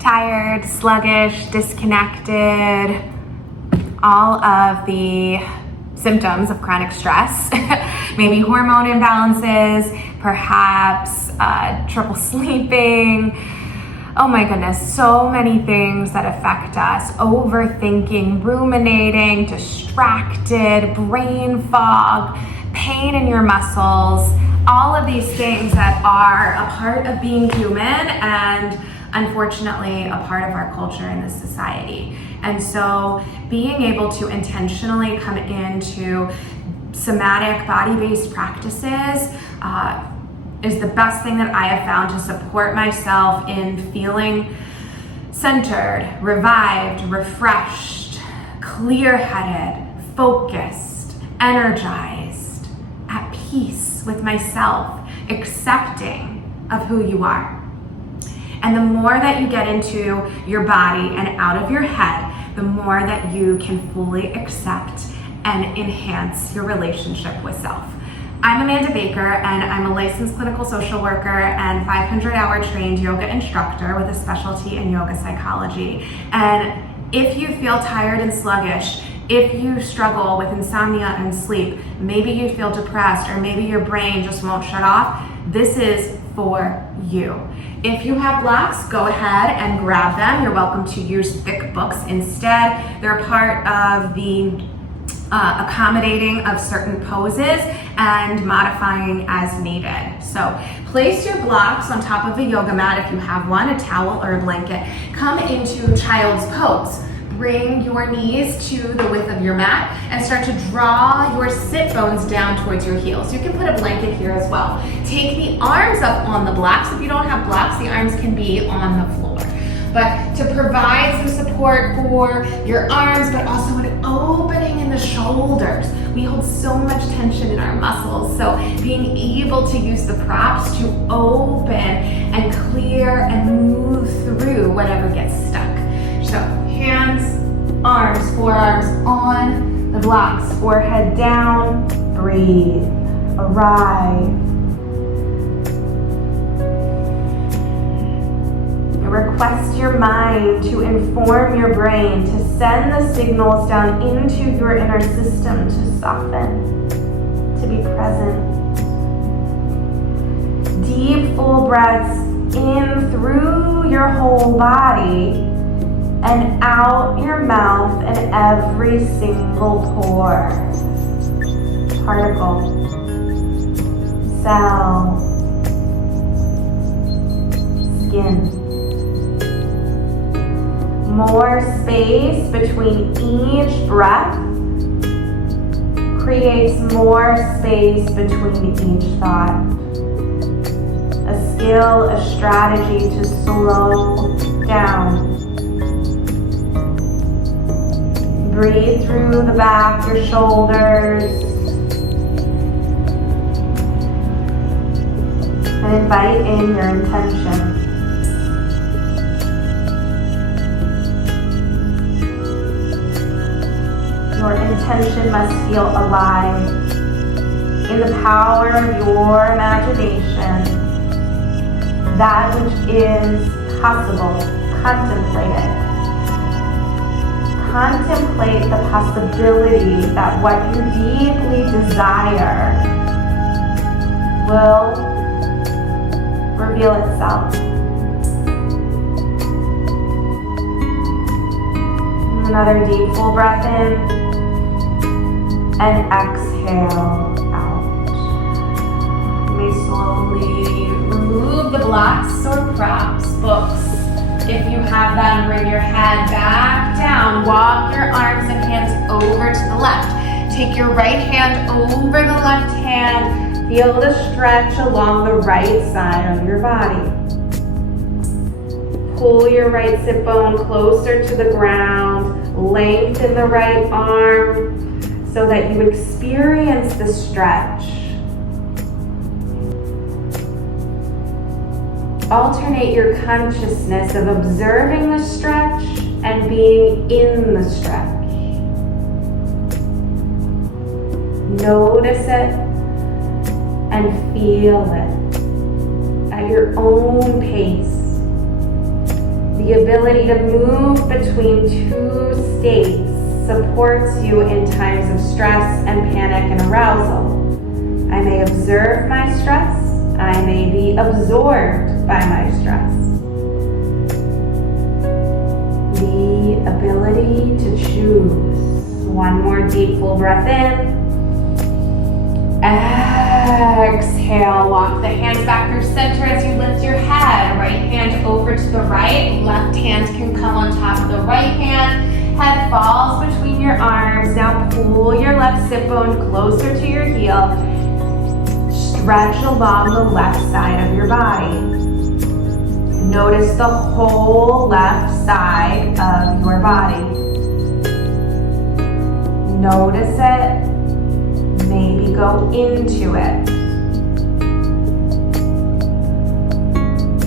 tired, sluggish, disconnected, all of the symptoms of chronic stress, maybe hormone imbalances, perhaps trouble sleeping. Oh my goodness, so many things that affect us. Overthinking, ruminating, distracted, brain fog, pain in your muscles, all of these things that are a part of being human and unfortunately a part of our culture in this society. And so being able to intentionally come into somatic body-based practices is the best thing that I have found to support myself in feeling centered, revived, refreshed, clear-headed, focused, energized, at peace with myself, accepting of who you are. And the more that you get into your body and out of your head, the more that you can fully accept and enhance your relationship with self. I'm Amanda Baker, and I'm a licensed clinical social worker and 500-hour trained yoga instructor with a specialty in yoga psychology. And if you feel tired and sluggish, if you struggle with insomnia and sleep, maybe you feel depressed, or maybe your brain just won't shut off, this is for you. If you have blocks, go ahead and grab them. You're welcome to use thick books instead. They're part of the accommodating of certain poses and modifying as needed. So place your blocks on top of a yoga mat if you have one, a towel or a blanket. Come into child's pose. Bring your knees to the width of your mat and start to draw your sit bones down towards your heels. You can put a blanket here as well. Take the arms up on the blocks. If you don't have blocks, the arms can be on the floor. But to provide some support for your arms, but also an opening in the shoulders. We hold so much tension in our muscles, so being able to use the props to open and clear and move through whatever gets stuck. So hands, arms, forearms on the blocks, forehead down, breathe, arrive. Request your mind to inform your brain to send the signals down into your inner system to soften, to be present. Deep, full breaths in through your whole body and out your mouth and every single pore, particle, cell, skin. More space between each breath creates more space between each thought. A skill, a strategy to slow down. Breathe through the back, your shoulders, and invite in your intention. Your intention must feel alive in the power of your imagination. That which is possible, contemplate it. Contemplate the possibility that what you deeply desire will reveal itself. Another deep full breath in. And exhale out. You may slowly remove the blocks or props, books. If you have them, bring your head back down. Walk your arms and hands over to the left. Take your right hand over the left hand. Feel the stretch along the right side of your body. Pull your right sit bone closer to the ground. Lengthen the right arm so that you experience the stretch. Alternate your consciousness of observing the stretch and being in the stretch. Notice it and feel it at your own pace. The The ability to move between two states supports you in times of stress and panic and arousal. I may observe my stress. I may be absorbed by my stress. The ability to choose. One more deep full breath in. Exhale, walk the hands back through center as you lift your head. Right hand over to the right. Left hand can come on top of the right hand. Head falls between your arms. Now pull your left sit bone closer to your heel. Stretch along the left side of your body. Notice the whole left side of your body. Notice it. Maybe go into it.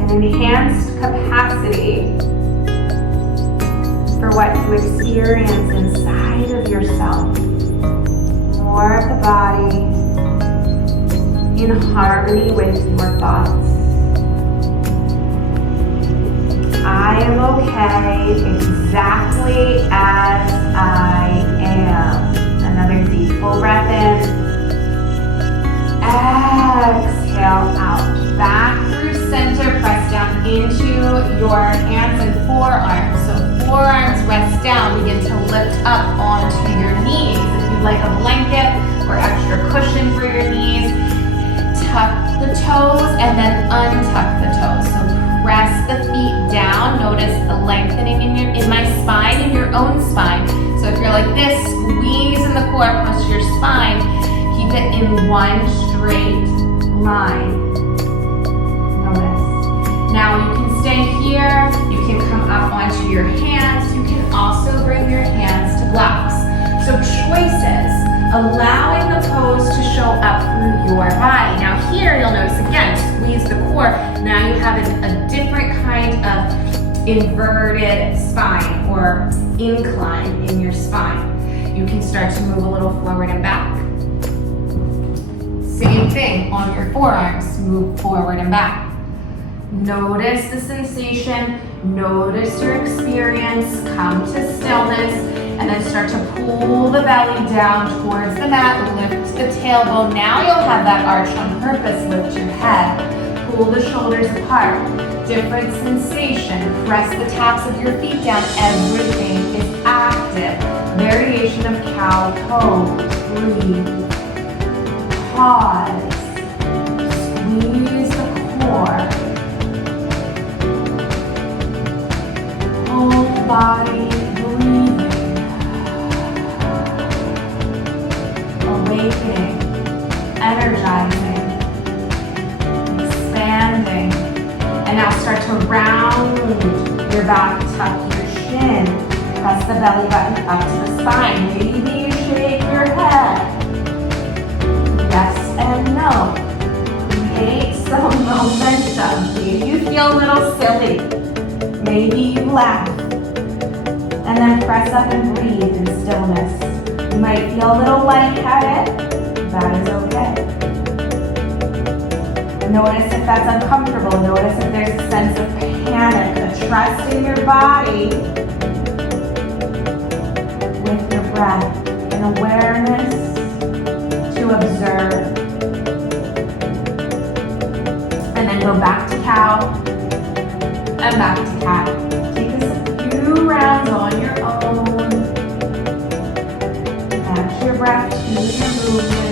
An enhanced capacity for what you experience inside of yourself. More of the body in harmony with your thoughts. I am okay exactly as I am. Another deep full breath in. Exhale out. Back through center. Press down into your hands and forearms. So forearms rest down. Begin to lift up onto your knees. If you'd like a blanket or extra cushion for your knees, tuck the toes and then untuck the toes. So press the feet down. Notice the lengthening in my spine, in your own spine. So if you're like this, squeeze in the core, press your spine. Keep it in one straight line. Notice. Now you can stay here. You can come up onto your hands. You can also bring your hands to blocks. So choices. Allowing the pose to show up through your body. Now here you'll notice again, squeeze the core. Now you have a different kind of inverted spine or incline in your spine. You can start to move a little forward and back. Same thing on your forearms, move forward and back. Notice the sensation, notice your experience, come to stillness, and then start to pull the belly down towards the mat, lift the tailbone. Now you'll have that arch on purpose, lift your head, pull the shoulders apart. Different sensation, press the tops of your feet down, everything is active. Variation of cow pose, breathe, pause, squeeze the core, whole body breathing, awakening, energizing, expanding. And now start to round your back, tuck your shin, press the belly button up to the spine. Maybe you shake your head. Yes and no. Create some momentum. Maybe you feel a little silly. Maybe you laugh. And then press up and breathe in stillness. You might feel a little lightheaded. That is okay. Notice if that's uncomfortable. Notice if there's a sense of panic, a trust in your body with your breath, an awareness to observe. And then go back to cow and back to cat. Take a few rounds on your own. Match your breath to your movement.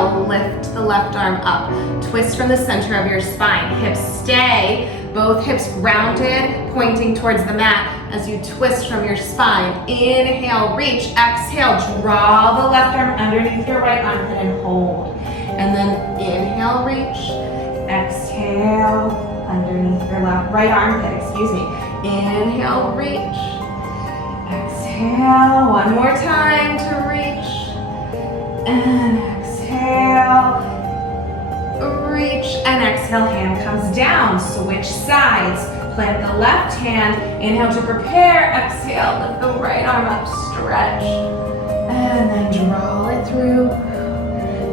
exhale, lift the left arm up. Twist from the center of your spine. Hips stay, both hips grounded, pointing towards the mat as you twist from your spine. Inhale, reach. Exhale, draw the left arm underneath your right armpit and hold. And then inhale, reach. Exhale, underneath your right armpit, excuse me. Inhale, reach. Exhale, one more time to reach. And exhale, reach, and exhale, hand comes down. Switch sides. Plant the left hand. Inhale to prepare. Exhale, lift the right arm up, stretch. And then draw it through.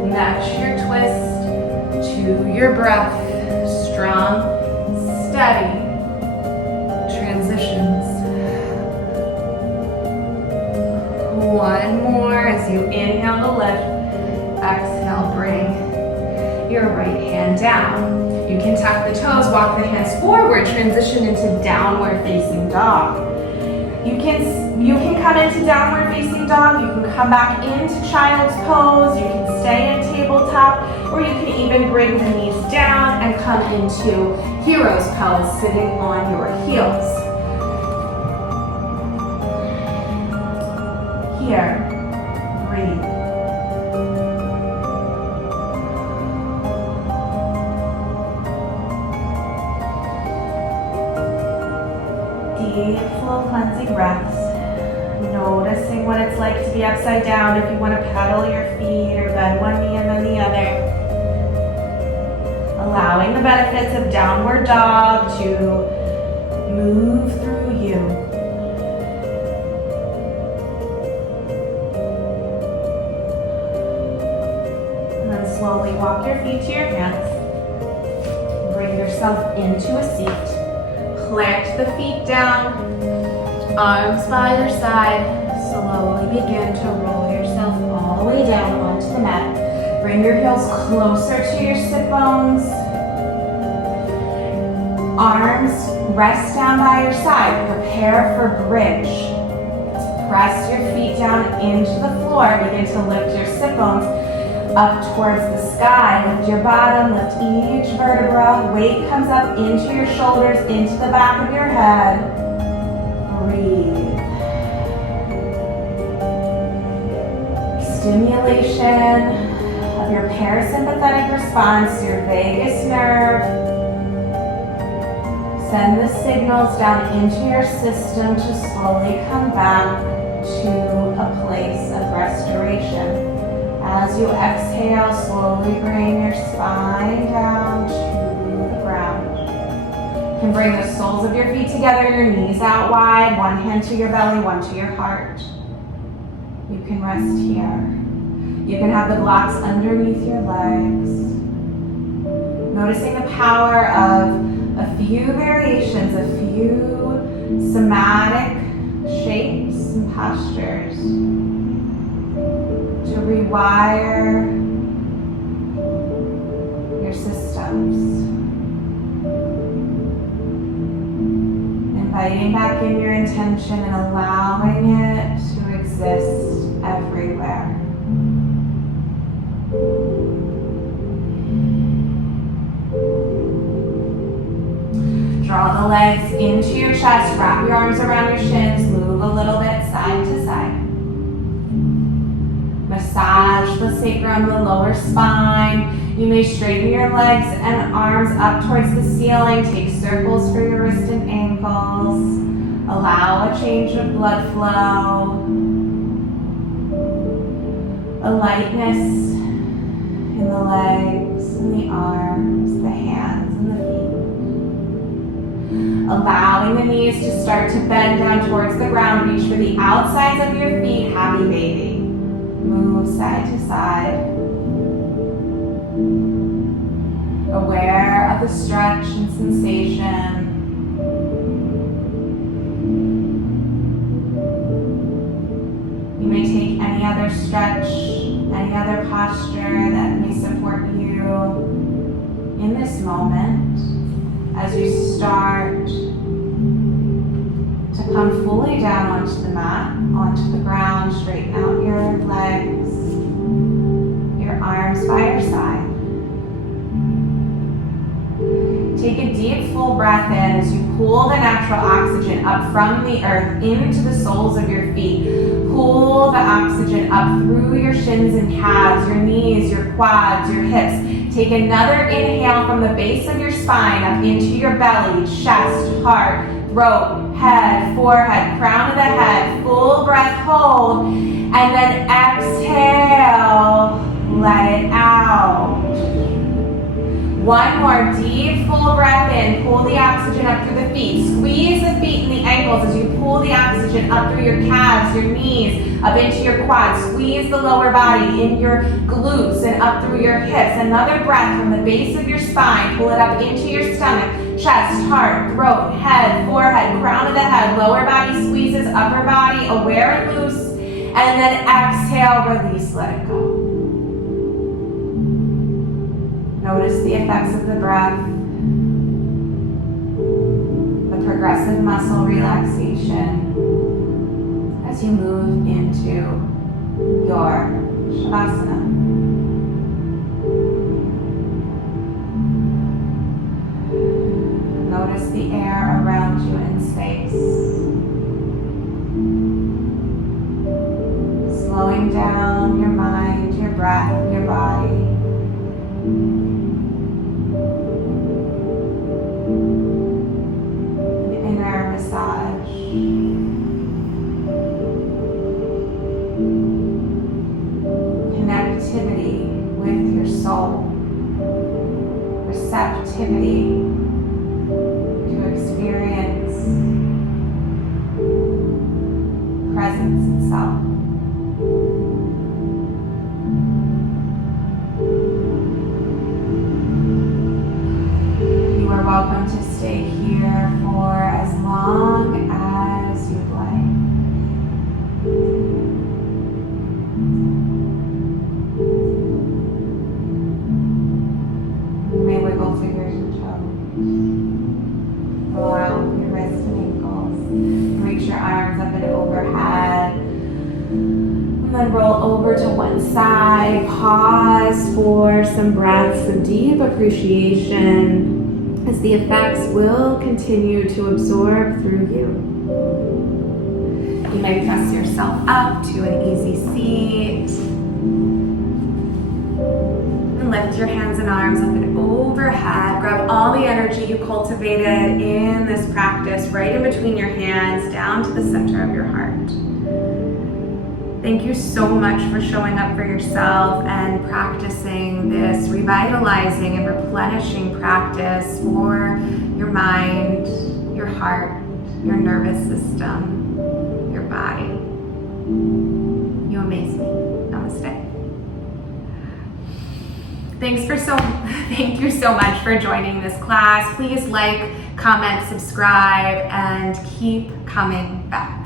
Match your twist to your breath. Strong, steady transitions. One more as you inhale to lift. Exhale, bring your right hand down. You can tuck the toes, walk the hands forward, transition into downward facing dog. You can come into downward facing dog, you can come back into child's pose, you can stay in tabletop, or you can even bring the knees down and come into hero's pose, sitting on your heels. Here, breathe. Deep, full cleansing breaths. Noticing what it's like to be upside down if you want to pedal your feet or bend one knee and then the other. Allowing the benefits of downward dog to move through you. And then slowly walk your feet to your hands. Bring yourself into a seat. Plant the feet down, arms by your side. Slowly begin to roll yourself all the way down onto the mat. Bring your heels closer to your sit bones. Arms rest down by your side. Prepare for bridge. Press your feet down into the floor. Begin to lift your sit bones up towards the sky. Lift your bottom, lift each vertebra. Weight comes up into your shoulders, into the back of your head. Breathe. Stimulation of your parasympathetic response, your vagus nerve. Send the signals down into your system to slowly come back to a place of restoration. As you exhale, slowly bring your spine down to the ground. You can bring the soles of your feet together, your knees out wide, one hand to your belly, one to your heart. You can rest here. You can have the blocks underneath your legs. Noticing the power of a few variations, a few somatic shapes and postures to rewire your systems. Inviting back in your intention and allowing it to exist everywhere. Draw the legs into your chest, wrap your arms around your shins, move a little bit side to side. Massage the sacrum, the lower spine. You may straighten your legs and arms up towards the ceiling. Take circles for your wrists and ankles. Allow a change of blood flow. A lightness in the legs and the arms, the hands and the feet. Allowing the knees to start to bend down towards the ground. Reach for the outsides of your feet, happy baby. Move side to side. Aware of the stretch and sensation. You may take any other stretch, any other posture that may support you in this moment as you start to come fully down onto the mat, onto the ground. Straighten out your legs, your arms by your side. Take a deep, full breath in as you pull the natural oxygen up from the earth into the soles of your feet. Pull the oxygen up through your shins and calves, your knees, your quads, your hips. Take another inhale from the base of your spine up into your belly, chest, heart, throat, head, forehead, crown of the head. Full breath, hold, and then exhale, let it out. One more deep, full breath in. Pull the oxygen up through the feet. Squeeze the feet and the ankles as you pull the oxygen up through your calves, your knees, up into your quads. Squeeze the lower body in your glutes and up through your hips. Another breath from the base of your spine. Pull it up into your stomach, chest, heart, throat, head, forehead, crown of the head. Lower body squeezes, upper body aware and loose. And then exhale, release, let it go. Notice the effects of the breath, the progressive muscle relaxation as you move into your Shavasana. Notice the air around you in space. Slowing down your mind, your breath, your body. Massage. Connectivity with your soul. Receptivity to experience presence itself. You are welcome to stay here for as long as you'd like. You may wiggle fingers and toes. Roll out your wrists and ankles. Reach your arms up and overhead. And then roll over to one side. Pause for some breaths of deep appreciation, as the effects will continue to absorb through you. You may press yourself up to an easy seat. And lift your hands and arms up and overhead. Grab all the energy you cultivated in this practice right in between your hands down to the center of your heart. Thank you so much for showing up for yourself and practicing this revitalizing and replenishing practice for your mind, your heart, your nervous system, your body. You amaze me. Namaste. Thank you so much for joining this class. Please like, comment, subscribe, and keep coming back.